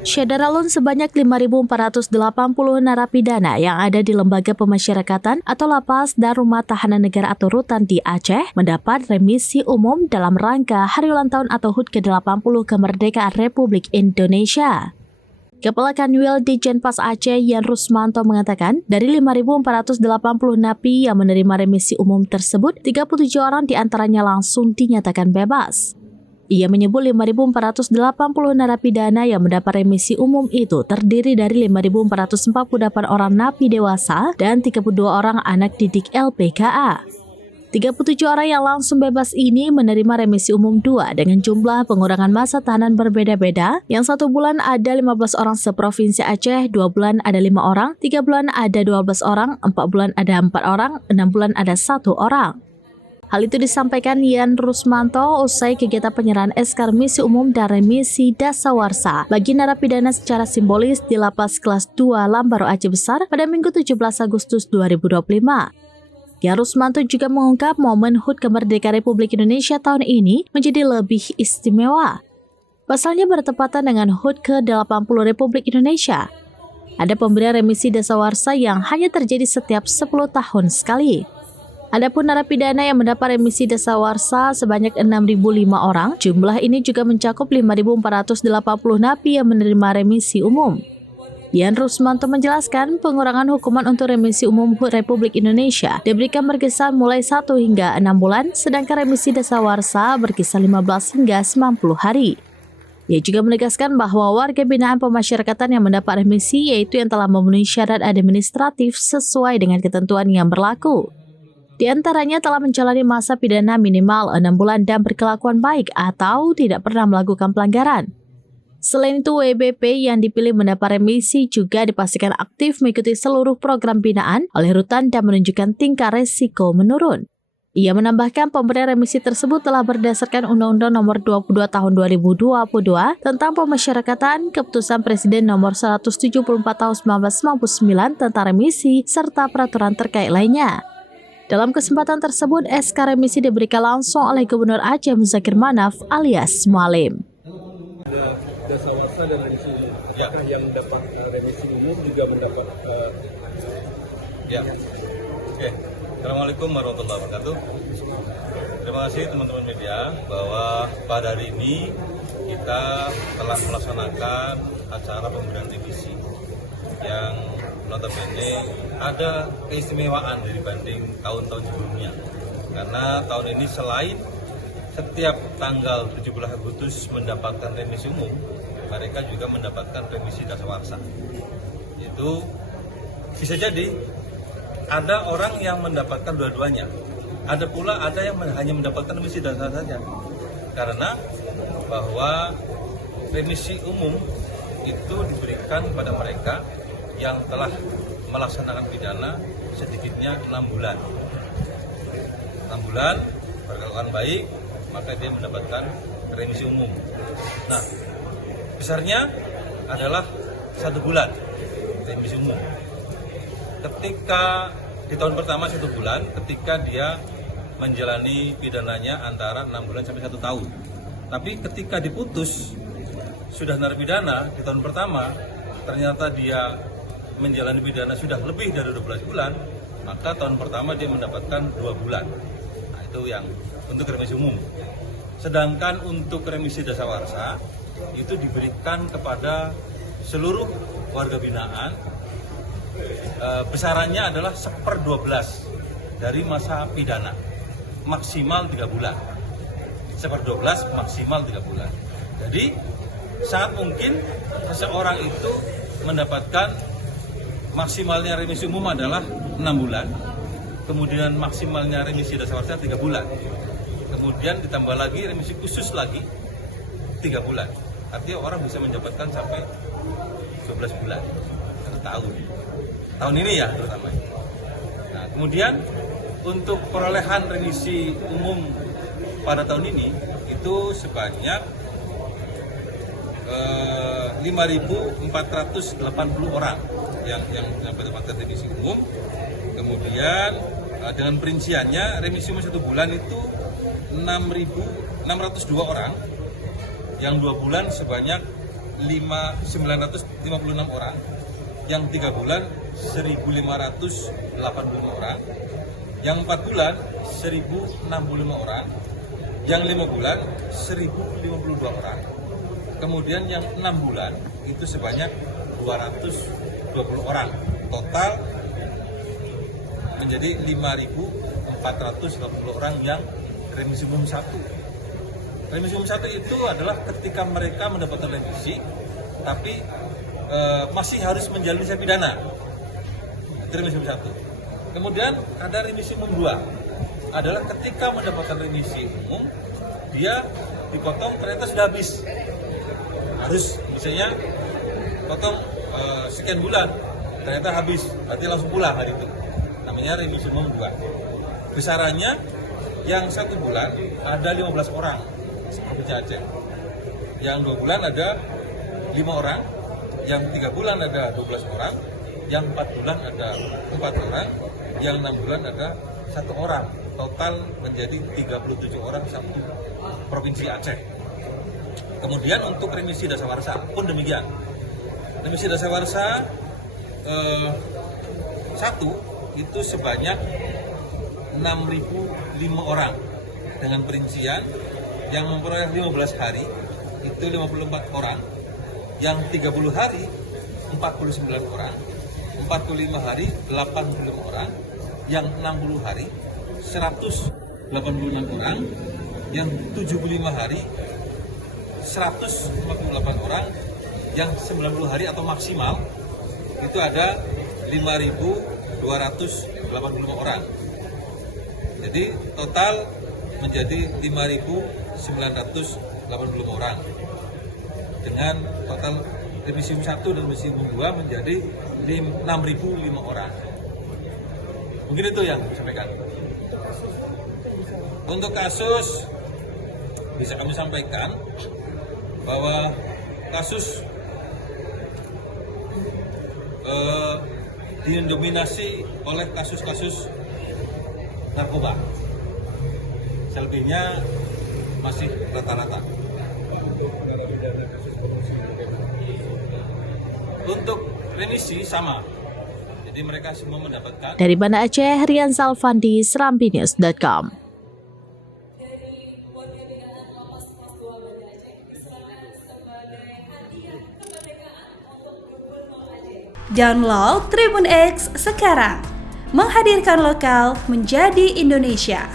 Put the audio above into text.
Syahdan Alun sebanyak 5.480 narapidana yang ada di Lembaga Pemasyarakatan atau Lapas dan Rumah Tahanan Negara atau Rutan di Aceh mendapat remisi umum dalam rangka Hari Ulang Tahun atau HUT ke-80 Kemerdekaan Republik Indonesia. Kepala Kanwil Ditjenpas Aceh Yan Rusmanto mengatakan, dari 5.480 napi yang menerima remisi umum tersebut, 37 orang diantaranya langsung dinyatakan bebas. Ia menyebut 5.480 narapidana yang mendapat remisi umum itu terdiri dari 5.448 orang napi dewasa dan 32 orang anak didik LPKA. 37 orang yang langsung bebas ini menerima remisi umum 2 dengan jumlah pengurangan masa tahanan berbeda-beda, yang 1 bulan ada 15 orang seprovinsi Aceh, 2 bulan ada 5 orang, 3 bulan ada 12 orang, 4 bulan ada 4 orang, 6 bulan ada 1 orang. Hal itu disampaikan Yan Rusmanto usai kegiatan penyerahan SK remisi umum dan remisi dasawarsa bagi narapidana secara simbolis di Lapas Kelas 2 Lambaro Aceh Besar pada Minggu 17 Agustus 2025. Yan Rusmanto juga mengungkap momen HUT Kemerdekaan Republik Indonesia tahun ini menjadi lebih istimewa. Pasalnya bertepatan dengan HUT ke-80 Republik Indonesia. Ada pemberian remisi dasawarsa yang hanya terjadi setiap 10 tahun sekali. Adapun narapidana yang mendapat remisi dasawarsa sebanyak 6.005 orang, jumlah ini juga mencakup 5.480 napi yang menerima remisi umum. Yan Rusmanto menjelaskan pengurangan hukuman untuk remisi umum HUT Republik Indonesia diberikan berkisar mulai 1 hingga 6 bulan, sedangkan remisi dasawarsa berkisar 15 hingga 90 hari. Ia juga menegaskan bahwa warga binaan pemasyarakatan yang mendapat remisi yaitu yang telah memenuhi syarat administratif sesuai dengan ketentuan yang berlaku. Di antaranya telah menjalani masa pidana minimal 6 bulan dan berkelakuan baik atau tidak pernah melakukan pelanggaran. Selain itu, WBP yang dipilih mendapat remisi juga dipastikan aktif mengikuti seluruh program binaan oleh rutan dan menunjukkan tingkat resiko menurun. Ia menambahkan pemberian remisi tersebut telah berdasarkan Undang-Undang Nomor 22 Tahun 2022 tentang Pemasyarakatan, Keputusan Presiden Nomor 174 Tahun 1999 tentang remisi, serta peraturan terkait lainnya. Dalam kesempatan tersebut, SK remisi diberikan langsung oleh Gubernur Aceh Muzakir Manaf alias Mualim. Dasawarsa dan remisi umum, apakah yang mendapat remisi umum juga mendapat Oke. Assalamualaikum warahmatullahi wabarakatuh. Terima kasih teman-teman media bahwa pada hari ini kita telah melaksanakan acara pemberian remisi yang notabene ada keistimewaan dibanding tahun-tahun sebelumnya, karena tahun ini selain setiap tanggal 17 Agustus mendapatkan remisi umum, mereka juga mendapatkan remisi dasawarsa. Itu bisa jadi ada orang yang mendapatkan dua-duanya. Ada pula yang hanya mendapatkan remisi dasawarsa saja. Karena bahwa remisi umum itu diberikan pada mereka yang telah melaksanakan pidana sedikitnya 6 bulan. 6 bulan berkelakuan baik, maka dia mendapatkan remisi umum. Nah, besarnya adalah 1 bulan remisi umum. Ketika di tahun pertama 1 bulan, ketika dia menjalani pidananya antara 6 bulan sampai 1 tahun. Tapi ketika diputus sudah narapidana di tahun pertama, ternyata dia menjalani pidana sudah lebih dari 12 bulan, maka tahun pertama dia mendapatkan 2 bulan. Nah, itu yang untuk remisi umum. Sedangkan untuk remisi dasawarsa itu diberikan kepada seluruh warga binaan, besarannya adalah 1/12 dari masa pidana, maksimal 3 bulan. 1/12 maksimal 3 bulan. Jadi sangat mungkin seseorang itu mendapatkan maksimalnya remisi umum adalah 6 bulan, kemudian maksimalnya remisi dasawarsa 3 bulan. Kemudian ditambah lagi remisi khusus lagi 3 bulan. Artinya orang bisa mendapatkan sampai 12 bulan, 1 tahun. Tahun ini ya terutama. Nah, kemudian untuk perolehan remisi umum pada tahun ini itu sebanyak 5.480 orang yang mendapatkan remisi umum. Kemudian dengan perinciannya remisi umum 1 bulan itu 6.602 orang, yang 2 bulan sebanyak 956 orang, yang 3 bulan 1.585 orang, yang 4 bulan 1.065 orang, yang 5 bulan 1.052 orang, kemudian yang 6 bulan itu sebanyak 220 orang, total menjadi 5.450 orang yang remisi umum 1. Remisi umum 1 itu adalah ketika mereka mendapatkan remisi, tapi masih harus menjalani usia pidana. Itu remisi umum 1. Kemudian ada remisi umum 2, adalah ketika mendapatkan remisi umum, dia dipotong ternyata sudah habis. Harus misalnya potong sekian bulan, ternyata habis, berarti langsung pulang hari itu. Namanya remisi umum 2. Besarannya yang 1 bulan ada 15 orang, seperti Aceh. Yang 2 bulan ada 5 orang, yang 3 bulan ada 12 orang, yang 4 bulan ada 4 orang, yang 6 bulan ada 1 orang. Total menjadi 37 orang satu provinsi Aceh. Kemudian untuk remisi dasawarsa pun demikian. Remisi dasawarsa 1 itu sebanyak 6.005 orang dengan perincian yang memperoleh 15 hari itu 54 orang, yang 30 hari 49 orang, 45 hari 85 orang, yang 60 hari 186 orang, yang 75 hari 148 orang, yang 90 hari atau maksimal itu ada 5.285 orang. Jadi total menjadi 5.980 orang. Dengan total remisi umum 1 dan remisi umum 2 menjadi 6.005 orang. Mungkin itu yang disampaikan. Untuk kasus bisa kami sampaikan bahwa kasus didominasi oleh kasus-kasus narkoba. Selebihnya masih rata-rata. Untuk remisi sama. Jadi mereka semua mendapatkan. Dari Banda Aceh, Rian Salvandi, SerambiNews.com. Download Tribun X sekarang, menghadirkan lokal menjadi Indonesia.